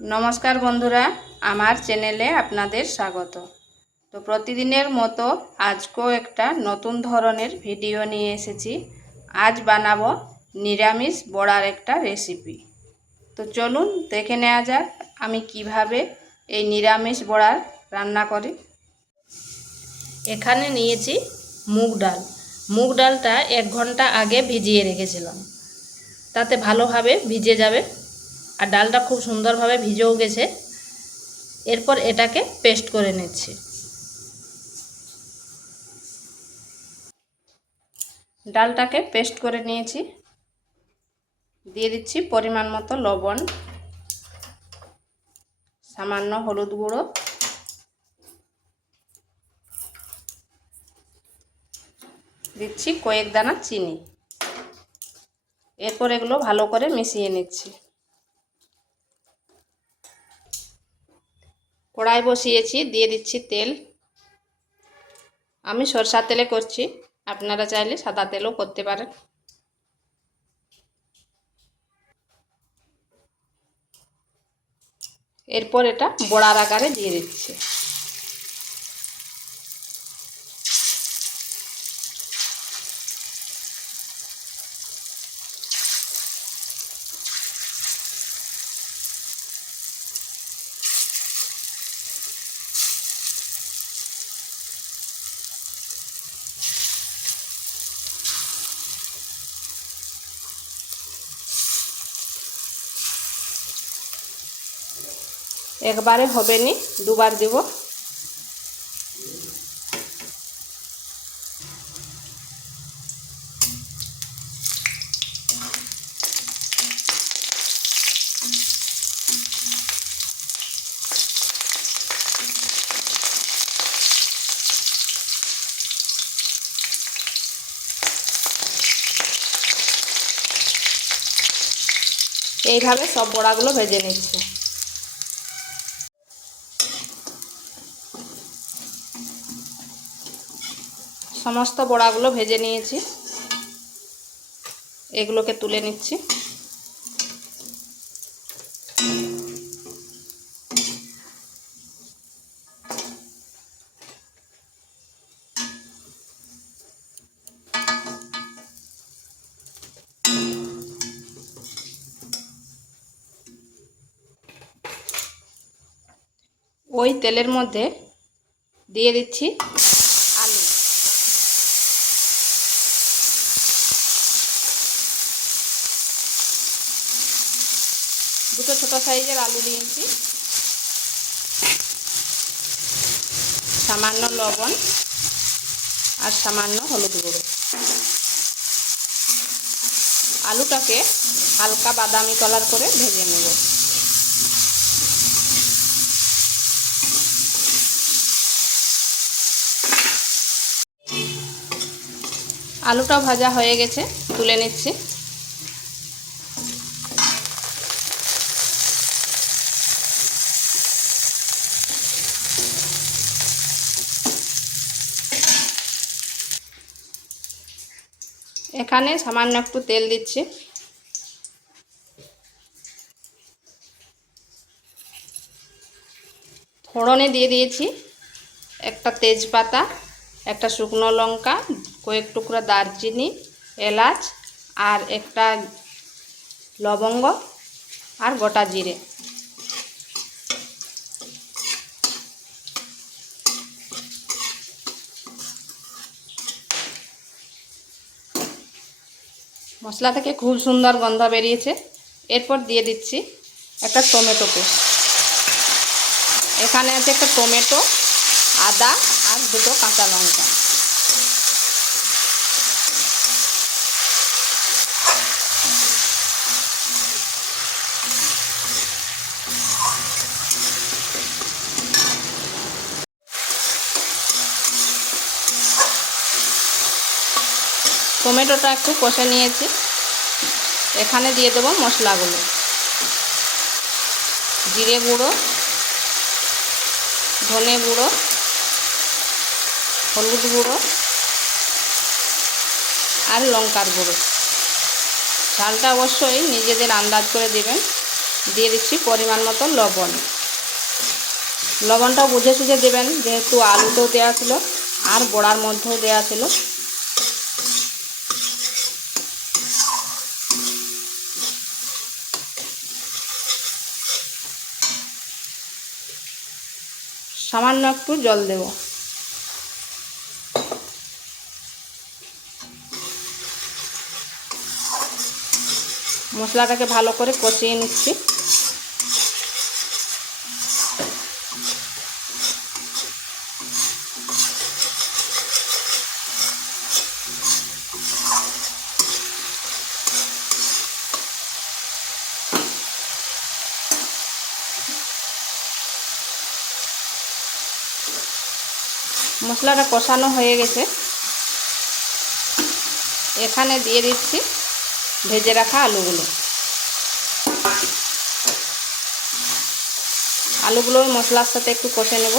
নমস্কার বন্ধুরা, আমার চ্যানেলে আপনাদের স্বাগত। তো প্রতিদিনের মতো আজকেও একটা নতুন ধরনের ভিডিও নিয়ে এসেছি। আজ বানাবো নিরামিষ বড়ার একটা রেসিপি। তো চলুন দেখে নেওয়া যাক আমি কীভাবে এই নিরামিষ বড়ার রান্না করি। এখানে নিয়েছি মুগ ডাল। মুগ ডালটা এক ঘণ্টা আগে ভিজিয়ে রেখেছিলাম। তাতে ভালোভাবে ভিজে যাবে। আর ডালটা খুব সুন্দরভাবে ভিজেও গেছে। এরপর এটাকে পেস্ট করে নিচ্ছি। ডালটাকে পেস্ট করে নিয়েছি। দিয়ে দিচ্ছি পরিমাণ মতো লবণ, সামান্য হলুদ গুঁড়ো। দিচ্ছি কয়েক দানা চিনি। এরপর এগুলো ভালো করে মিশিয়ে নিচ্ছি। কড়াই বসিয়েছি, দিয়ে দিচ্ছি তেল। আমি সরষার তেলে করছি। আপনারা চাইলে সাদা তেলও করতে পারেন। এরপর এটা বড়ার আকারে দিয়ে দিচ্ছি। একবারে হবে নি দুবার দিব। এইভাবে সব বড়াগুলো ভেজে নিচ্ছে। সমস্ত বড়াগুলো ভেজে নিয়েছি। এগুলোকে তুলে নিচ্ছি। ওই তেলের মধ্যে দিয়ে দিচ্ছি আলু দুটো ছোট সাইজের আলু দিয়েছি। সামান্য লবণ আর সামান্য হলুদ গুঁড়ো। আলুটাকে হালকা বাদামি কালার করে ভেজে নেব। আলুটা ভাজা হয়ে গেছে, তুলে নিচ্ছি। এখানে সামান্য একটু তেল দিচ্ছি। ফোড়নে দিয়ে দিয়েছি একটা তেজপাতা, একটা শুকনো লঙ্কা, কয়েক টুকরা দারচিনি, এলাচ আর একটা লবঙ্গ আর গোটা জিরে। মশলা থেকে খুব সুন্দর গন্ধ বেরিয়েছে। এরপর দিয়ে দিচ্ছি একটা টমেটো পেস্ট। এখানে আছে একটা টমেটো, আদা আর দুটো কাঁচা লঙ্কা। টমেটোটা একটু কষে নিয়েছি। এখানে দিয়ে দেবো মশলাগুলো। জিরে গুঁড়ো, ধনে গুঁড়ো, হলুদ গুঁড়ো, আর লঙ্কার গুঁড়ো। ঝালটা অবশ্যই নিজেদের আন্দাজ করে দেবেন। দিয়ে দিচ্ছি পরিমাণ মতো লবণ। লবণটা বুঝে সুঝে দেবেন, যেহেতু আলুতেও দেওয়া ছিল আর বড়ার মধ্যেও দেওয়া ছিল। সামান্য একটু জল দেব। মশলাটাকে ভালো করে কষিয়ে নিচ্ছি। মশলাটা কষানো হয়ে গেছে। এখানে দিয়ে দিচ্ছি ভেজে রাখা আলুগুলো। আলুগুলো মশলার সাথে একটু কষে নেব।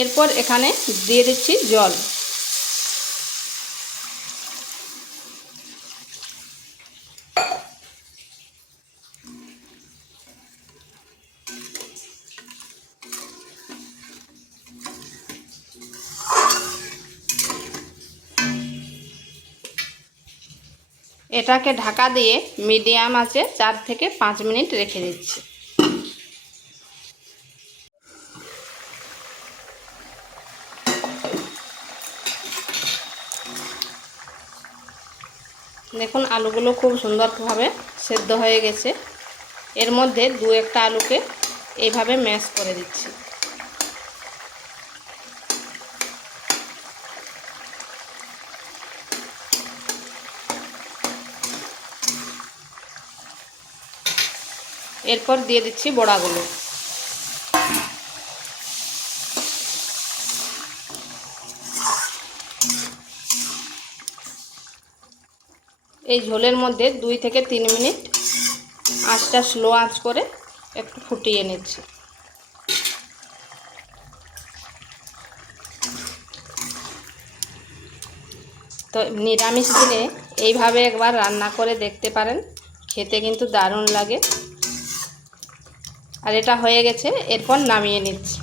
এরপর এখানে দিয়ে দিচ্ছি জল। এটাকে ঢাকা দিয়ে মিডিয়াম আছে চার থেকে পাঁচ মিনিট রেখে দিচ্ছি। দেখুন আলুগুলো খুব সুন্দরভাবে সেদ্ধ হয়ে গেছে। এর মধ্যে দু একটা আলুকে এইভাবে ম্যাশ করে দিচ্ছি। এরপর দিয়ে দিচ্ছি বড়াগুলো। এই ঝোলের মধ্যে দুই থেকে তিন মিনিট আঁচটা স্লো আঁচ করে একটু ফুটিয়ে নিচ্ছি। তো নিরামিষ দিনে এইভাবে একবার রান্না করে দেখতে পারেন, খেতে কিন্তু দারুণ লাগে। আর এটা হয়ে গেছে, এরপর নামিয়ে নিচ্ছি।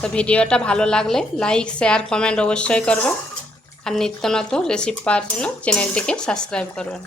তো ভিডিওটা ভালো লাগলে লাইক, শেয়ার, কমেন্ট অবশ্যই করবেন। আর নিত্য নতুন রেসিপি পাওয়ার জন্য চ্যানেলটিকে সাবস্ক্রাইব করবেন।